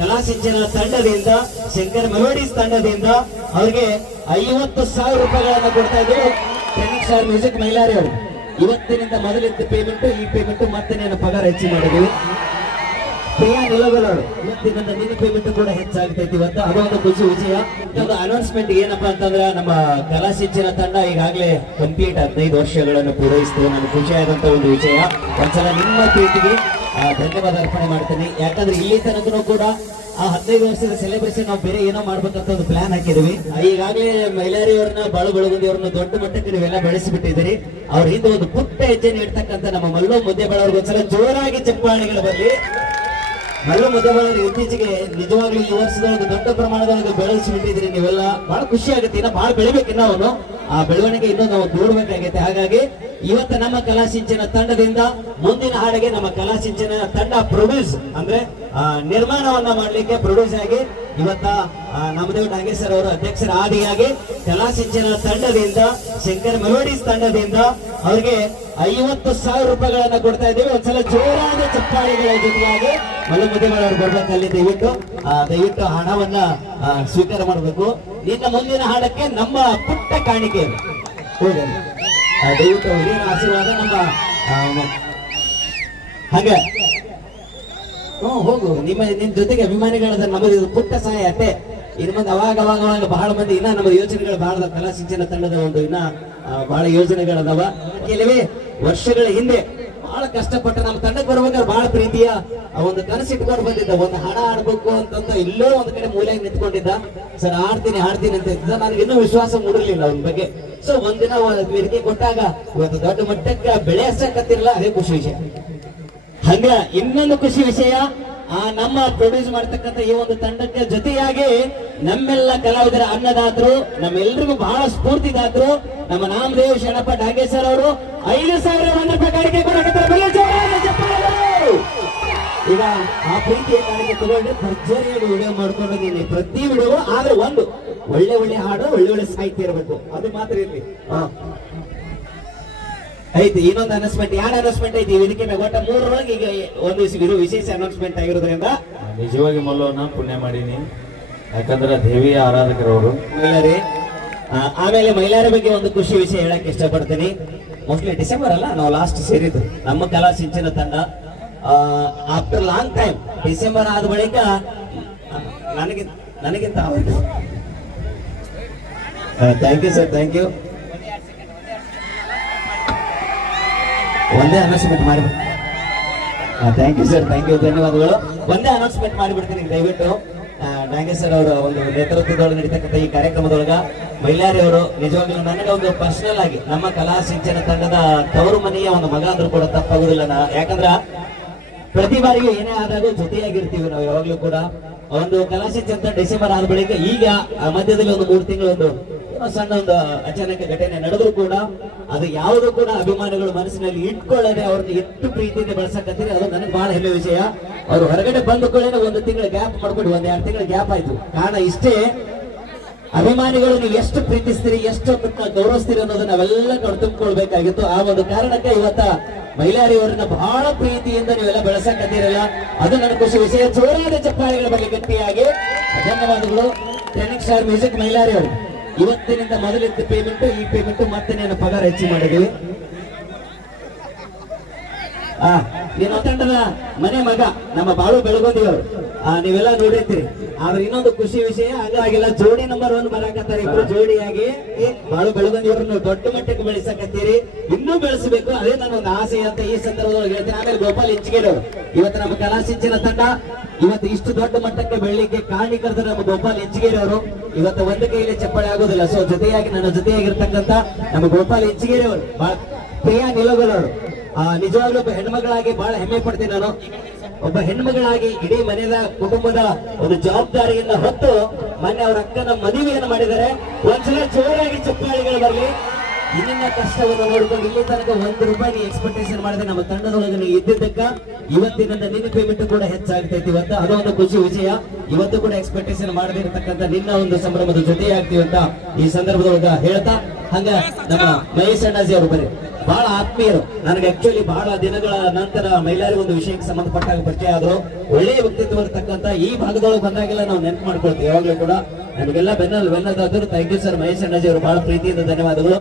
ಕಲಾಸಿಂಚನ ತಂಡದಿಂದ ಶಂಕರ್ ಮೆಲೋಡಿಸ್ ತಂಡದಿಂದ ಅವರಿಗೆ 50,000 ರೂಪಾಯಿಗಳನ್ನ ಕೊಡ್ತಾ ಇದ್ದೀವಿ. ಟ್ರೈನಿಂಗ್ ಸ್ಟಾರ್ ಮ್ಯೂಸಿಕ್ ಮೈಲಾರಿ ಅವರು ಇವತ್ತಿನಿಂದ ಮೊದಲಿದ್ದ ಪೇಮೆಂಟ್ ಈ ಪೇಮೆಂಟ್ ಮತ್ತೆ ನಾನು ಪಗಾರ ಹೆಚ್ಚು ಮಾಡಿದೀವಿ. ಪ್ರಿಯಾ ನಿಲಗಲ್ ಅವರು ಇವತ್ತಿನಿಂದ ನಿನ್ನ ಪೇಮೆಂಟ್ ಕೂಡ ಹೆಚ್ಚಾಗ್ತೈತಿ ಇವತ್ತು. ಅದೊಂದು ಖುಷಿ ವಿಷಯ. ಒಂದು ಅನೌನ್ಸ್ಮೆಂಟ್ ಏನಪ್ಪಾ ಅಂತಂದ್ರೆ ನಮ್ಮ ಕಲಾಸಿಂಚನ ತಂಡ ಈಗಾಗಲೇ ಕಂಪ್ಲೀಟ್ 15 ವರ್ಷಗಳನ್ನು ಪೂರೈಸಿತು. ನನಗೆ ಖುಷಿಯಾದಂತ ಒಂದು ವಿಷಯ. ಒಂದ್ಸಲ ನಿಮ್ಮ ಪ್ರೀತಿಗೆ ಧನ್ಯವಾದ ಅರ್ಪಣೆ ಮಾಡ್ತೀನಿ. ಯಾಕಂದ್ರೆ ಇಲ್ಲಿ ತನಕನೂ ಕೂಡ ಆ 15 ವರ್ಷದ ಸೆಲೆಬ್ರೇಷನ್ ನಾವು ಬೇರೆ ಏನೋ ಮಾಡ್ಬೇಕಂತ ಒಂದು ಪ್ಲಾನ್ ಹಾಕಿದ್ವಿ. ಈಗಾಗಲೇ ಮೈಲಾರಿ ಅವ್ರನ್ನ ಬಾಳು ಬೆಳಗುಂದಿ ಅವ್ರನ್ನ ದೊಡ್ಡ ಮಟ್ಟಕ್ಕೆ ನೀವೆಲ್ಲ ಬೆಳೆಸಿಬಿಟ್ಟಿದ್ದೀರಿ. ಅವ್ರ ಹಿಂದೆ ಒಂದು ಪುಟ್ಟ ಹೆಜ್ಜೆ ನೀಡ್ತಕ್ಕಂಥ ನಮ್ಮ ಮಲ್ಲು ಮುದ್ದೇಬಾಳ ಅವ್ರಿಗೆ ಒಂದ್ಸಲ ಜೋರಾಗಿ ಚಪ್ಪಾಳೆಗಳು ಬರಲಿ. ಮಲ್ಲು ಮುದ್ದೇಬಾಳರು ಇತ್ತೀಚೆಗೆ ನಿಜವಾಗ್ಲೂ ಈ ವರ್ಷದೊಳಗೆ ದೊಡ್ಡ ಪ್ರಮಾಣದೊಳಗೆ ಬೆಳೆಸಿಬಿಟ್ಟಿದ್ರಿ. ನೀವೆಲ್ಲ ಬಹಳ ಖುಷಿ ಆಗುತ್ತೆ. ಇನ್ನ ಬಹಳ ಬೆಳಿಬೇಕಿನ್ನ ಅವನು ಆ ಬೆಳವಣಿಗೆ ಇನ್ನೂ ನಾವು ನೋಡ್ಬೇಕಾಗೈತೆ. ಹಾಗಾಗಿ ಇವತ್ತು ನಮ್ಮ ಕಲಾಸಿಂಚನ ತಂಡದಿಂದ ಮುಂದಿನ ಹಾಡಿಗೆ ನಮ್ಮ ಕಲಾಸಿಂಚನ ತಂಡ ಪ್ರೊಡ್ಯೂಸ್ ಅಂದ್ರೆ ನಿರ್ಮಾಣವನ್ನ ಮಾಡ್ಲಿಕ್ಕೆ ಪ್ರೊಡ್ಯೂಸ್ ಆಗಿ ಇವತ್ತ ನಮದೇವ್ ನಾಗೇಶ್ವರ ಅವರ ಅಧ್ಯಕ್ಷರ ಆದಿಯಾಗಿ ಕಲಾಸಿಂಚನ ತಂಡದಿಂದ ಶಂಕರ್ ಮೆಲೋಡಿಸ್ ತಂಡದಿಂದ ಅವರಿಗೆ 50,000 ರೂಪಾಯಿಗಳನ್ನ ಕೊಡ್ತಾ ಇದ್ದೀವಿ. ಒಂದ್ಸಲ ಜೋರಾದ ಚಪ್ಪಾಳಿಗಳ ಜೊತೆಯಾಗಿ ಮಲ್ಲು ಮುದ್ದೇಬಾಳ ಅವರು ಬರ್ಬೇಕಲ್ಲಿ ದಯವಿಟ್ಟು ಹಣವನ್ನ ಸ್ವೀಕಾರ ಮಾಡಬೇಕು. ಇನ್ನ ಮುಂದಿನ ಹಾಡಕ್ಕೆ ನಮ್ಮ ಪುಟ್ಟ ಕಾಣಿಕೆ ಹೋಗಿ ದಯವಿಟ್ಟು ಏನು ಆಶೀರ್ವಾದ ನಮ್ಮ ಹಾಗೆ ಹೋಗು ನಿಮ್ ಜೊತೆಗೆ ಅಭಿಮಾನಿಗಳದ ನಮಗೆ ಪುಟ್ಟ ಸಹಾಯ ಅಷ್ಟೇ. ಇನ್ನು ಮುಂದೆ ಅವಾಗ ಬಹಳ ಮಂದಿ ಇನ್ನ ನಮ್ಮ ಯೋಜನೆಗಳು ಬಹಳ ಕಲಾಸಿಂಚನ ತಂಡದ ಒಂದು ಇನ್ನ ಬಹಳ ಯೋಜನೆಗಳದಾವ. ಕೆಲವೇ ವರ್ಷಗಳ ಹಿಂದೆ ಬಹಳ ಕಷ್ಟಪಟ್ಟ ನಮ್ಮ ತಂಡಕ್ಕೆ ಬರ್ಬೇಕಾದ್ರೆ ಬಹಳ ಪ್ರೀತಿಯ ಒಂದು ಕನಸಿಟ್ಕೊಂಡು ಬಂದಿದ್ದ. ಒಂದು ಹಾಡ ಆಡ್ಬೇಕು ಅಂತಂದ ಇಲ್ಲೋ ಒಂದ್ ಕಡೆ ಮೂಲೆಯಾಗಿ ನಿಂತ್ಕೊಂಡಿದ್ದ. ಸರ್ ಹಾಡ್ತೀನಿ ಅಂತ ಇದ್ದ. ನನಗೆ ಇನ್ನೂ ವಿಶ್ವಾಸ ಮೂಡಿರ್ಲಿಲ್ಲ ಅವನ ಬಗ್ಗೆ. ಸೊ ಒಂದಿನ ವೇದಿಕೆ ಕೊಟ್ಟಾಗ ಇವತ್ತು ದೊಡ್ಡ ಮಟ್ಟಕ್ಕೆ ಬೆಳೆ ಹಚ್ಚಕತ್ತಿರಲ್ಲ. ಅದೇ ಖುಷಿ ವಿಷಯ. ಹಂಗ ಇನ್ನೊಂದು ಖುಷಿ ವಿಷಯ, ನಮ್ಮ ಪ್ರೊಡ್ಯೂಸ್ ಮಾಡ್ತಕ್ಕಂಥ ಈ ಒಂದು ತಂಡಕ್ಕೆ ಜೊತೆಯಾಗಿ ನಮ್ಮೆಲ್ಲ ಕಲಾವಿದರ ಅನ್ನದಾತರು, ನಮ್ಮೆಲ್ಲರಿಗೂ ಬಹಳ ಸ್ಫೂರ್ತಿದಾತರು ನಮ್ಮ ನಾಮದೇವ್ ಶರಣಪ್ಪ ನಾಗೇಶ್ವರ ಅವರು 5,000 ಕಾಣಿಕೆ ಈಗ ಆ ಪ್ರೀತಿಯ ಕಾಣಿಕೆ ತಗೊಂಡ್ರೆ ಭರ್ಜರಿಯಾಗಿ ವಿಡಿಯೋ ಮಾಡ್ಕೊಂಡಿದ್ದೀನಿ. ಪ್ರತಿ ವಿಡಿಯೋ ಆದ್ರೆ ಒಂದು ಒಳ್ಳೆ ಹಾಡು ಒಳ್ಳೆ ಸಾಹಿತ್ಯ ಇರಬೇಕು. ಅದು ಮಾತ್ರ ಇರ್ಲಿ. ಐತಿ ಇನ್ನೊಂದು ಅನೌನ್ಸ್ಮೆಂಟ್. ಯಾರು ಅನೌನ್ಸ್ಮೆಂಟ್ ಐತಿ ವೇದಿಕೆ ಮೇಲೆ ಒಟ್ಟ 3 ಈಗ ಒಂದು ವಿಶೇಷ ಅನೌನ್ಸ್ಮೆಂಟ್ ಆಗಿರೋದ್ರಿಂದ ನಿಜವಾಗಿ ಮಲ್ಲವನ್ನ ಪುಣ್ಯ ಮಾಡೀನಿ. ಯಾಕಂದ್ರೆ ದೇವಿಯ ಆರಾಧಕರವರು ಮೈಲಾರಿ. ಆಮೇಲೆ ಮೈಲಾರಿ ಬಗ್ಗೆ ಒಂದು ಖುಷಿ ವಿಷಯ ಹೇಳಕ್ ಇಷ್ಟಪಡ್ತೀನಿ. ಮೋಸ್ಟ್ಲಿ ಡಿಸೆಂಬರ್ ಅಲ್ಲ ನಾವು ಲಾಸ್ಟ್ ಸೇರಿದ್ದು ನಮ್ಮ ಕಲಾಸಿಂಚನ ತಂಡ. ಆಫ್ಟರ್ ಲಾಂಗ್ ಟೈಮ್ ಡಿಸೆಂಬರ್ ಆದ ಬಳಿಕ ನನಗಿಂತ thank you sir, thank you. ಒಂದೇ ಅನೌನ್ಸ್ಮೆಂಟ್ ಮಾಡಿ. Thank you sir, thank you, ಧನ್ಯವಾದಗಳು. ಒಂದೇ ಅನೌನ್ಸ್ಮೆಂಟ್ ಮಾಡಿಬಿಡ್ತೀನಿ ದಯವಿಟ್ಟು. ನಾಗೇಶ್ವರ ಅವರ ಒಂದು ನೇತೃತ್ವದೊಳಗೆ ನಡೀತಕ್ಕಂಥ ಈ ಕಾರ್ಯಕ್ರಮದೊಳಗ ಮೈಲಾರಿ ಅವರು ನಿಜವಾಗ್ಲೂ ನನಗೆ ಒಂದು ಪರ್ಸನಲ್ ಆಗಿ ನಮ್ಮ ಕಲಾಸಿಂಚನ ತಂಡದ ತವರು ಮನೆಯ ಒಂದು ಮಗ ಅಂದ್ರೂ ಕೂಡ ತಪ್ಪಾಗುದಿಲ್ಲ. ಯಾಕಂದ್ರ ಪ್ರತಿ ಬಾರಿಗೂ ಏನೇ ಆದಾಗ ಜೊತೆಯಾಗಿರ್ತೀವಿ ನಾವು ಯಾವಾಗ್ಲೂ ಕೂಡ. ಒಂದು ಕಲಾಸಿಂಚನ ಡಿಸೆಂಬರ್ ಆದ ಬಳಿಕ ಈಗ ಮಧ್ಯದಲ್ಲಿ ಒಂದು 3 ತಿಂಗಳು ಒಂದು ಸಣ್ಣ ಒಂದು ಅಚಾನಕ ಘಟನೆ ನಡೆದ್ರು ಕೂಡ ಅದು ಯಾವುದು ಕೂಡ ಅಭಿಮಾನಿಗಳು ಮನಸ್ಸಿನಲ್ಲಿ ಇಟ್ಕೊಳ್ಳದೆ ಅವ್ರನ್ನ ಎಷ್ಟು ಪ್ರೀತಿಯಿಂದ ಬೆಳೆಸಕತ್ತೀರಿ. ಅದು ನನಗೆ ಬಹಳ ಹೆಮ್ಮೆ ವಿಷಯ. ಅವ್ರು ಹೊರಗಡೆ ಬಂದ ಕೂಡ 1 ತಿಂಗಳ ಗ್ಯಾಪ್ ಮಾಡ್ಕೊಂಡು 1-2 ತಿಂಗಳ ಗ್ಯಾಪ್ ಆಯ್ತು. ಕಾರಣ ಇಷ್ಟೇ, ಅಭಿಮಾನಿಗಳು ನೀವು ಎಷ್ಟು ಪ್ರೀತಿಸ್ತೀರಿ, ಎಷ್ಟು ಗೌರವಿಸ್ತೀರಿ ಅನ್ನೋದು ನಾವೆಲ್ಲ ತುಂಬಿಕೊಳ್ಬೇಕಾಗಿತ್ತು. ಆ ಒಂದು ಕಾರಣಕ್ಕೆ ಇವತ್ತ ಮೈಲಾರಿ ಅವರನ್ನ ಬಹಳ ಪ್ರೀತಿಯಿಂದ ನೀವೆಲ್ಲ ಬೆಳೆಸಕತ್ತೀರಲ್ಲ, ಅದು ನನ್ನ ಖುಷಿ ವಿಷಯ. ಜೋರಾದ ಚಪ್ಪಾಳೆಗಳ ಬಗ್ಗೆ ಗಟ್ಟಿಯಾಗಿ ಧನ್ಯವಾದಗಳು. ಟ್ರೈನಿಂಗ್ ಸ್ಟಾರ್ ಮ್ಯೂಸಿಕ್ ಮೈಲಾರಿ ಅವರು ಇವತ್ತಿನಿಂದ ಮೊದಲಿದ್ದ ಪೇಮೆಂಟ್ ಈ ಪೇಮೆಂಟ್ ಮತ್ತೆ ನಾನು ಪಗಾರ ಹೆಚ್ಚು ಮಾಡಿದೀವಿ. ನೀನು ತಂಡದ ಮನೆ ಮಗ ನಮ್ಮ ಬಾಳು ಬೆಳಗುಂದಿ ಅವರು ನೀವೆಲ್ಲ ನೋಡಿರ್ತೀರಿ. ಆದ್ರೆ ಇನ್ನೊಂದು ಖುಷಿ ವಿಷಯ, ಹಾಗಾಗಿಲ್ಲ ಜೋಡಿ ನಂಬರ್ 1 ಬರಾಕತ್ತಾರೆ. ಇಬ್ರು ಜೋಡಿಯಾಗಿ ಬಾಳು ಬೆಳಗುಂದಿ ಅವರನ್ನು ದೊಡ್ಡ ಮಟ್ಟಕ್ಕೆ ಬೆಳೆಸಕತ್ತೀರಿ. ಇನ್ನೂ ಬೆಳೆಸಬೇಕು, ಅದೇ ನನ್ನ ಒಂದು ಆಸೆ ಅಂತ ಈ ಸಂದರ್ಭದೊಳಗೆ ಹೇಳ್ತೀನಿ. ಆಮೇಲೆ ಗೋಪಾಲ್ ಇಂಚಿಗೇರಿ ಅವರು ಇವತ್ತು ನಮ್ಮ ಕಲಾಸಿಂಚನ ತಂಡ ಇವತ್ತು ಇಷ್ಟು ದೊಡ್ಡ ಮಟ್ಟಕ್ಕೆ ಬೆಳಿಲಿಕ್ಕೆ ಕಾರಣೀಕರ್ತರು ನಮ್ಮ ಗೋಪಾಲ್ ಇಂಚಿಗೇರಿ ಅವರು. ಇವತ್ತು ಒಂದು ಕೈಯಲ್ಲಿ ಚಪ್ಪಾಳೆ ಆಗೋದಿಲ್ಲ. ಸೊ ಜೊತೆಯಾಗಿ ನನ್ನ ಜೊತೆಯಾಗಿರ್ತಕ್ಕಂಥ ನಮ್ಮ ಗೋಪಾಲ್ ಇಂಚಿಗೇರಿ ಅವರು, ಪ್ರಿಯಾ ನಿಲಗಲ್ ಅವರು ನಿಜವಾಗ್ಲೂ ಒಬ್ಬ ಹೆಣ್ಮಗಳಾಗಿ ಬಹಳ ಹೆಮ್ಮೆ ಪಡ್ತೀನಿ ನಾನು. ಒಬ್ಬ ಹೆಣ್ಮಗಳಾಗಿ ಇಡೀ ಮನೆಯ ಕುಟುಂಬದ ಒಂದು ಜವಾಬ್ದಾರಿಯಿಂದ ಹೊತ್ತು ಮೊನ್ನೆ ಅವರ ಅಕ್ಕನ ಮದುವೆಯನ್ನು ಮಾಡಿದ್ದಾರೆ. ಒಂದ್ಸಲ ಜೋರಾಗಿ ಚಪ್ಪಾಳಿಗಳು ಬರಲಿ. ಇನ್ನಿನ ಕಷ್ಟವನ್ನು ನೋಡಿಕೊಂಡು ಇಲ್ಲಿ ತನಕ 1 ರೂಪಾಯಿ ಎಕ್ಸ್ಪೆಕ್ಟೇಷನ್ ಮಾಡಿದ್ರೆ ನಮ್ಮ ತಂಡದೊಳಗೆ ಇದ್ದಿದ್ದಕ್ಕ ಇವತ್ತಿನಿಂದ ನಿನ್ನ ಪೇಮೆಂಟ್ ಕೂಡ ಹೆಚ್ಚಾಗ್ತೈತಿ ಇವತ್ತು. ಅದೊಂದು ಖುಷಿ ವಿಷಯ. ಇವತ್ತು ಕೂಡ ಎಕ್ಸ್ಪೆಕ್ಟೇಷನ್ ಮಾಡದಿರತಕ್ಕಂಥ ನಿನ್ನ ಒಂದು ಸಂಭ್ರಮದ ಜೊತೆ ಆಗ್ತೀವಿ ಅಂತ ಈ ಸಂದರ್ಭದೊಳಗ ಹೇಳ್ತಾ, ಹಂಗ ನಮ್ಮ ಮಹೇಶ್ ಅಣ್ಣಾಜಿ ಅವರು ಬರ್ರಿ. ಬಹಳ ಆತ್ಮೀಯರು. ನನಗೆ ಆಕ್ಚುಲಿ ಬಹಳ ದಿನಗಳ ನಂತರ ಮೈಲಾರಿ ಒಂದು ವಿಷಯಕ್ಕೆ ಸಂಬಂಧಪಟ್ಟಾಗ ಪರಿಚಯ ಆದ್ರು. ಒಳ್ಳೆಯ ವ್ಯಕ್ತಿತ್ವ ಇರ್ತಕ್ಕಂಥ ಈ ಭಾಗದೊಳಗೆ ಬಂದಾಗೆಲ್ಲ ನಾವು ನೆನಪು ಮಾಡ್ಕೊಳ್ತೀವಿ ಯಾವಾಗ್ಲೂ ಕೂಡ. ನಮಗೆಲ್ಲ ಬೆನ್ನದಾದ್ರು thank you sir. Mahesh Annaji ಅವರು ಬಹಳ ಪ್ರೀತಿಯಿಂದ ಧನ್ಯವಾದಗಳು.